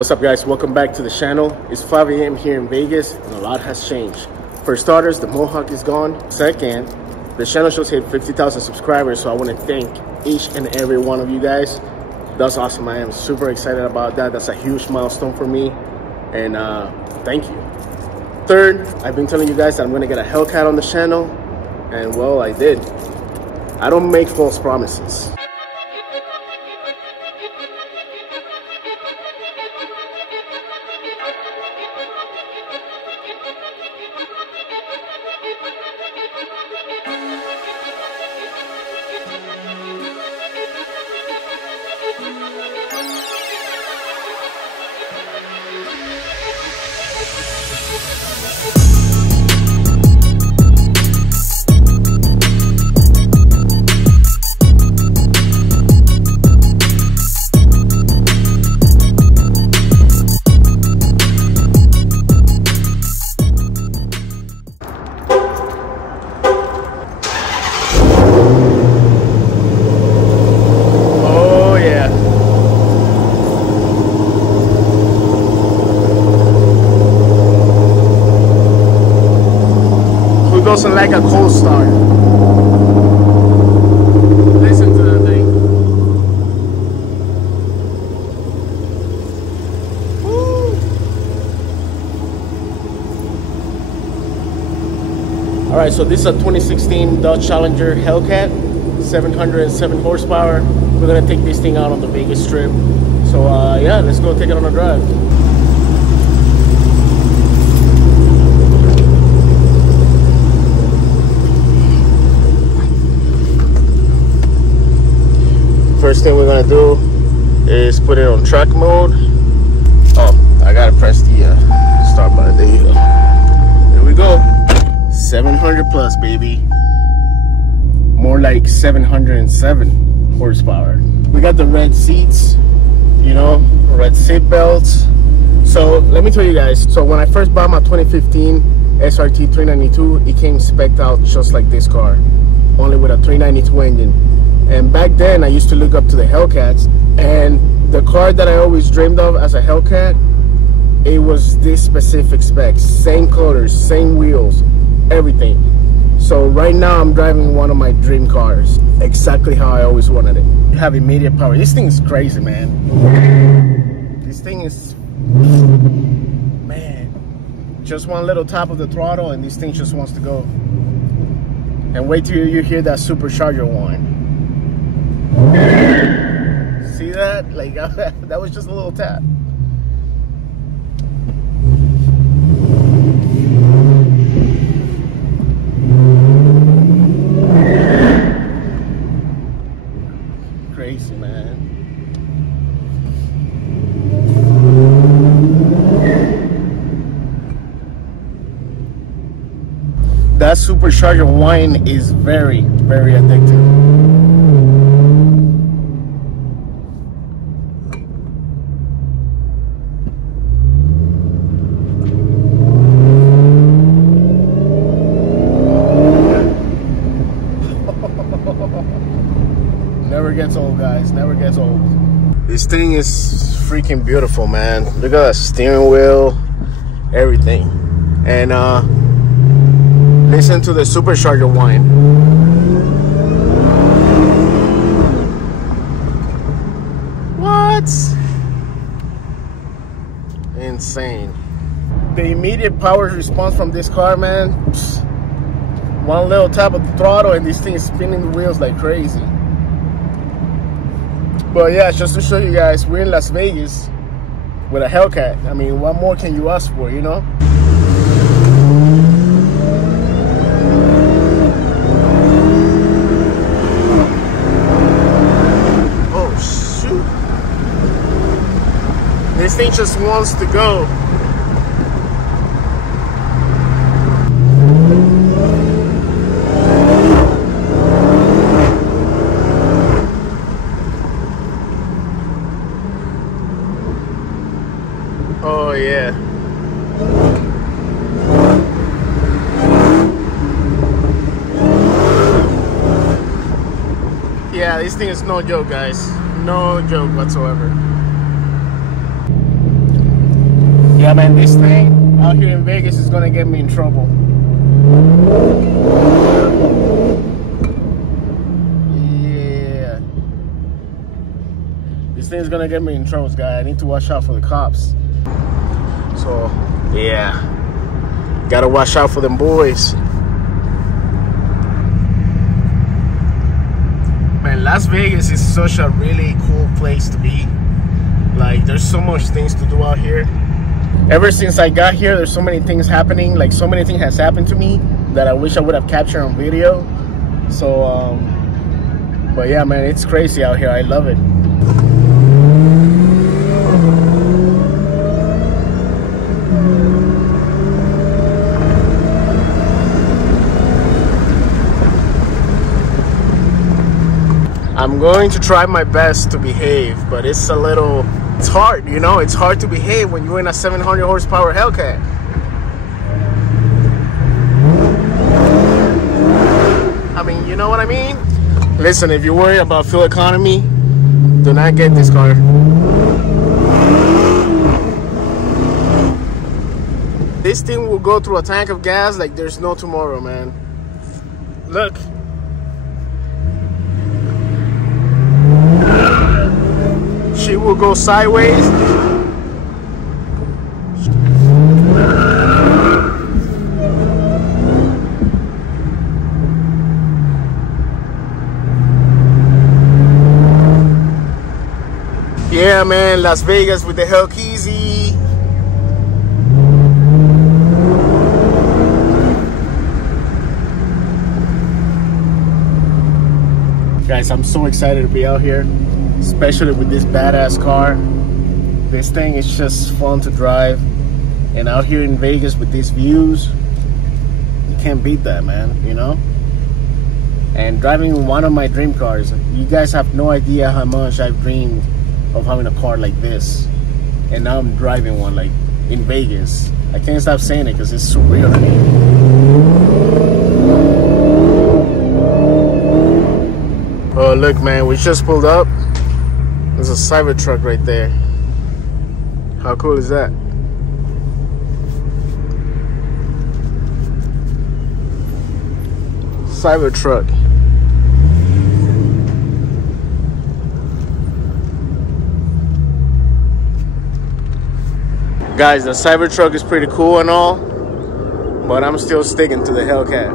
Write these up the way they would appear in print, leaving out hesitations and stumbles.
What's up guys, welcome back to the channel. It's 5 a.m. here in Vegas and a lot has changed. For starters, the Mohawk is gone. Second, the channel just hit 50,000 subscribers, so I want to thank each and every one of you guys. That's awesome. I am super excited about that. That's a huge milestone for me, and thank you. Third, I've been telling you guys that I'm going to get a Hellcat on the channel, and well, I did. I don't make false promises. Doesn't like a cold start. Listen to that thing. Woo. All right, so this is a 2016 Dodge Challenger Hellcat, 707 horsepower. We're gonna take this thing out on the Vegas Strip. So yeah, let's go take it on a drive. First thing we're gonna do is put it on track mode. Oh, I gotta press the start button. There you go. There we go. 700 plus, baby. More like 707 horsepower. We got the red seats, you know, red seat belts. So let me tell you guys. So when I first bought my 2015 SRT 392, it came spec'd out just like this car, only with a 392 engine. And back then, I used to look up to the Hellcats, and the car that I always dreamed of as a Hellcat, it was this specific specs, same colors, same wheels, everything. So right now, I'm driving one of my dream cars, exactly how I always wanted it. You have immediate power. This thing is crazy, man. This thing is, man, just one little tap of the throttle, and this thing just wants to go. And wait till you hear that supercharger whine. See that? Like that was just a little tap. Crazy, man. That supercharger whine is very, very addictive. Never gets old, guys. Never gets old. This thing is freaking beautiful, man. Look at that steering wheel, everything. And listen to the supercharger whine. What? Insane. The immediate power response from this car, man. Psst. One little tap of the throttle and this thing is spinning the wheels like crazy. But yeah, just to show you guys, we're in Las Vegas with a Hellcat. I mean, what more can you ask for, you know? Oh, shoot. This thing just wants to go. Oh yeah. Yeah, this thing is no joke, guys. No joke whatsoever. Yeah, man, this thing out here in Vegas is gonna get me in trouble. Yeah. This thing's gonna get me in trouble, guys. I need to watch out for the cops. So, yeah. Gotta watch out for them boys. Man, Las Vegas is such a really cool place to be. Like, there's so much things to do out here. Ever since I got here, there's so many things happening. Like, so many things has happened to me that I wish I would have captured on video. So, but yeah, man, it's crazy out here. I love it. I'm going to try my best to behave, but it's hard, you know? It's hard to behave when you're in a 700 horsepower Hellcat. I mean, you know what I mean? Listen, if you're worried about fuel economy, do not get this car. This thing will go through a tank of gas like there's no tomorrow, man. Look. She will go sideways. Yeah, man, Las Vegas with the Hellcat. Guys, I'm so excited to be out here, especially with this badass car. This thing is just fun to drive, and out here in Vegas with these views, you can't beat that, man, you know? And driving one of my dream cars, you guys have no idea how much I've dreamed of having a car like this, and now I'm driving one, like, in Vegas. I can't stop saying it because it's so real to me. Oh, look, man, we just pulled up. There's a Cybertruck right there. How cool is that? Cybertruck. Guys, the Cybertruck is pretty cool and all, but I'm still sticking to the Hellcat.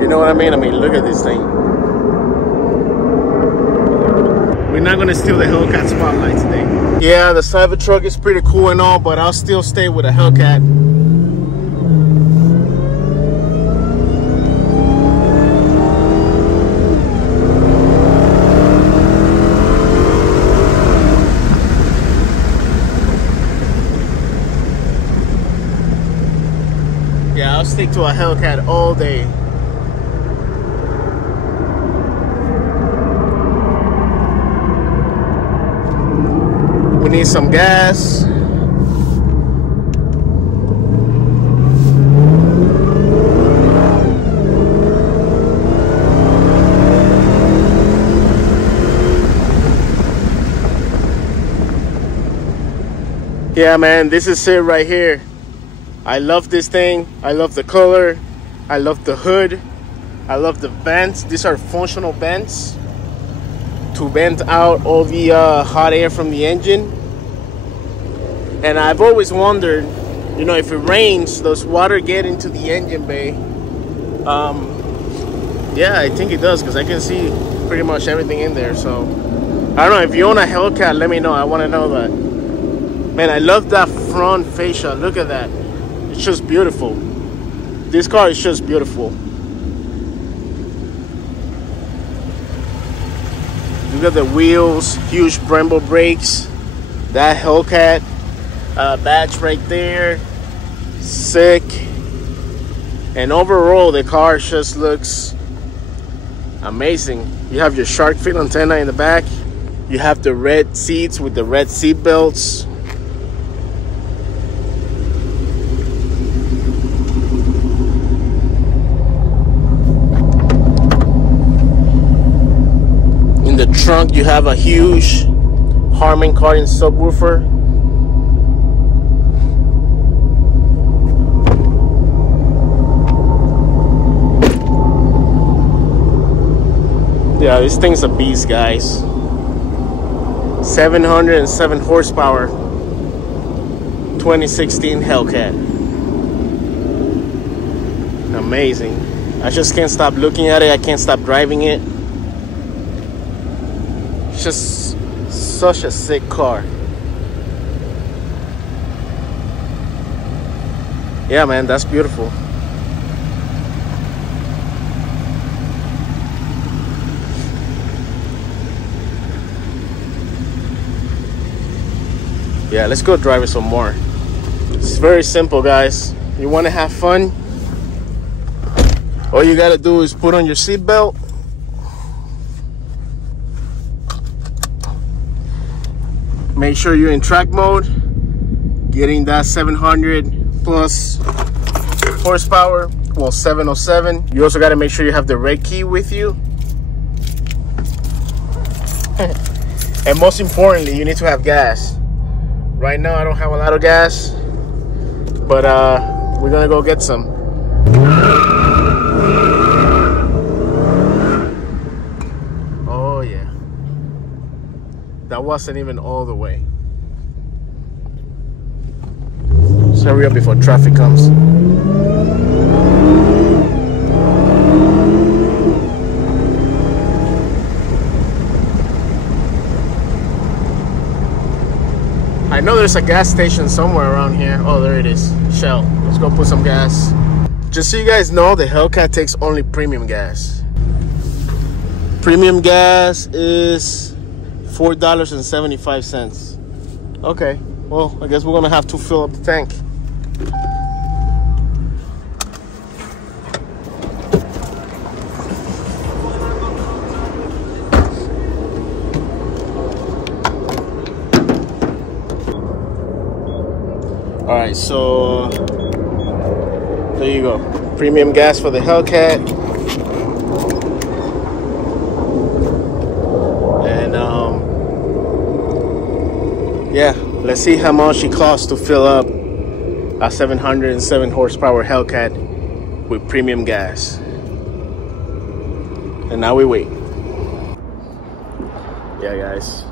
You know what I mean? I mean, look at this thing. We're not gonna steal the Hellcat spotlight today. Yeah, the Cybertruck is pretty cool and all, but I'll still stay with a Hellcat. Yeah, I'll stick to a Hellcat all day. We need some gas. Yeah, man, this is it right here. I love this thing. I love the color. I love the hood. I love the vents. These are functional vents to vent out all the hot air from the engine. And I've always wondered, you know, if it rains, does water get into the engine bay? Yeah, I think it does, because I can see pretty much everything in there. So I don't know, if you own a Hellcat, let me know. I want to know that. Man, I love that front fascia. Look at that. It's just beautiful. This car is just beautiful. Look at the wheels, huge Brembo brakes. That Hellcat badge right there, sick. And overall, the car just looks amazing. You have your shark fin antenna in the back. You have the red seats with the red seat belts. In the trunk, you have a huge Harman Kardon subwoofer. Yeah, this thing's a beast, guys. 707 horsepower, 2016 Hellcat. Amazing. I just can't stop looking at it. I can't stop driving it. It's just such a sick car. Yeah, man, that's beautiful. Yeah, let's go drive it some more. It's very simple, guys. You want to have fun? All you gotta do is put on your seatbelt. Make sure you're in track mode, getting that 700 plus horsepower, well, 707. You also gotta make sure you have the red key with you. And most importantly, you need to have gas. Right now, I don't have a lot of gas, but we're gonna go get some. Oh yeah, that wasn't even all the way. Let's hurry up before traffic comes. I know there's a gas station somewhere around here. Oh, there it is. Shell. Let's go put some gas. Just so you guys know, the Hellcat takes only premium gas. Premium gas is $4.75. Okay, well, I guess we're gonna have to fill up the tank. All right, so there you go. Premium gas for the Hellcat. And yeah, let's see how much it costs to fill up a 707 horsepower Hellcat with premium gas. And now we wait. Yeah, guys,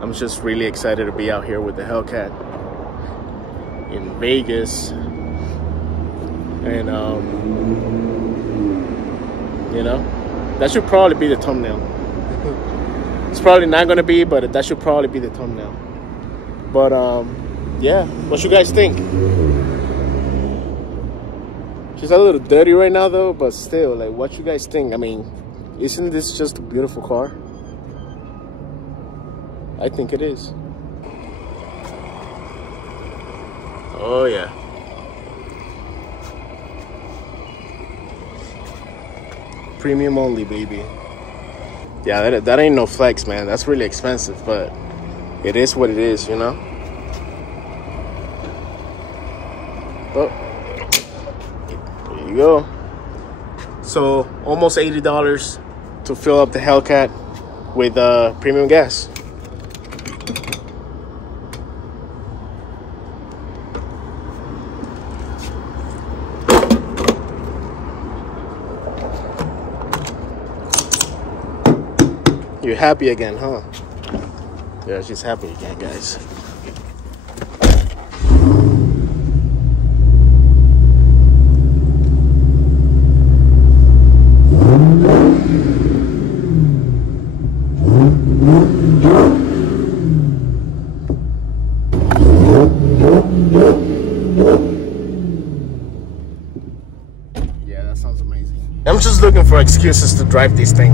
I'm just really excited to be out here with the Hellcat in Vegas. And you know, that should probably be the thumbnail. It's probably not gonna be, but that should probably be the thumbnail. But yeah, what you guys think? She's a little dirty right now though, but still, like, what you guys think? I mean, isn't this just a beautiful car? I think it is. Oh yeah. Premium only, baby. Yeah, that ain't no flex, man. That's really expensive, but it is what it is, you know? Oh, there you go. So almost $80 to fill up the Hellcat with premium gas. You're happy again, huh? Yeah, she's happy again, guys. Yeah, that sounds amazing. I'm just looking for excuses to drive this thing.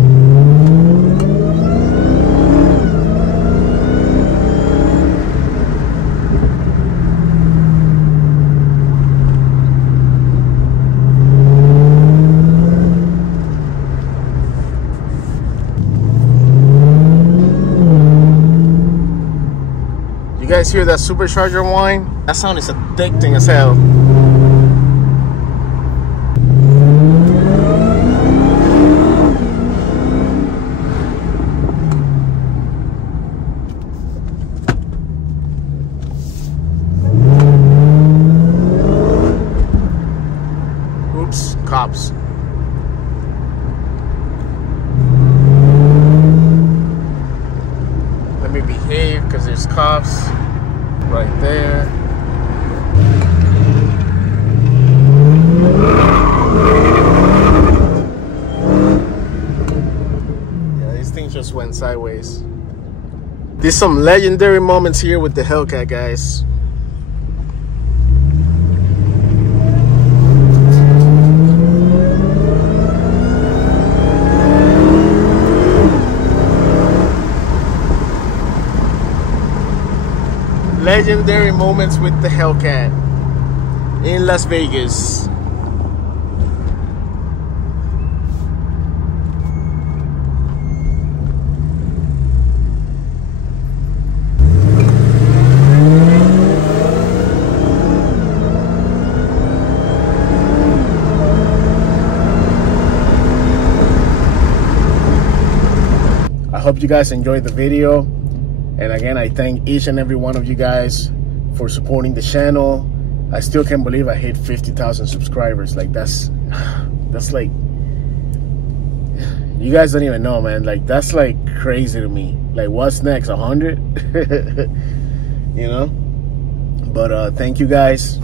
You guys hear that supercharger whine? That sound is addicting as hell. Oops, cops. because there's cops right there. Yeah, these things just went sideways. There's some legendary moments here with the Hellcat, guys. Legendary moments with the Hellcat in Las Vegas. I hope you guys enjoyed the video. And again, I thank each and every one of you guys for supporting the channel. I still can't believe I hit 50,000 subscribers. Like that's like, you guys don't even know, man. Like that's like crazy to me. Like what's next, 100? You know? But thank you guys.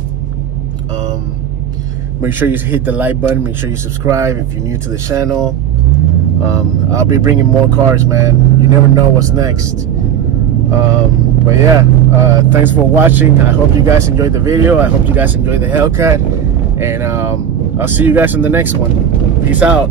Make sure you hit the like button. Make sure you subscribe if you're new to the channel. I'll be bringing more cars, man. You never know what's next. But yeah, thanks for watching. I hope you guys enjoyed the video. I hope you guys enjoyed the Hellcat, and I'll see you guys in the next one. Peace out.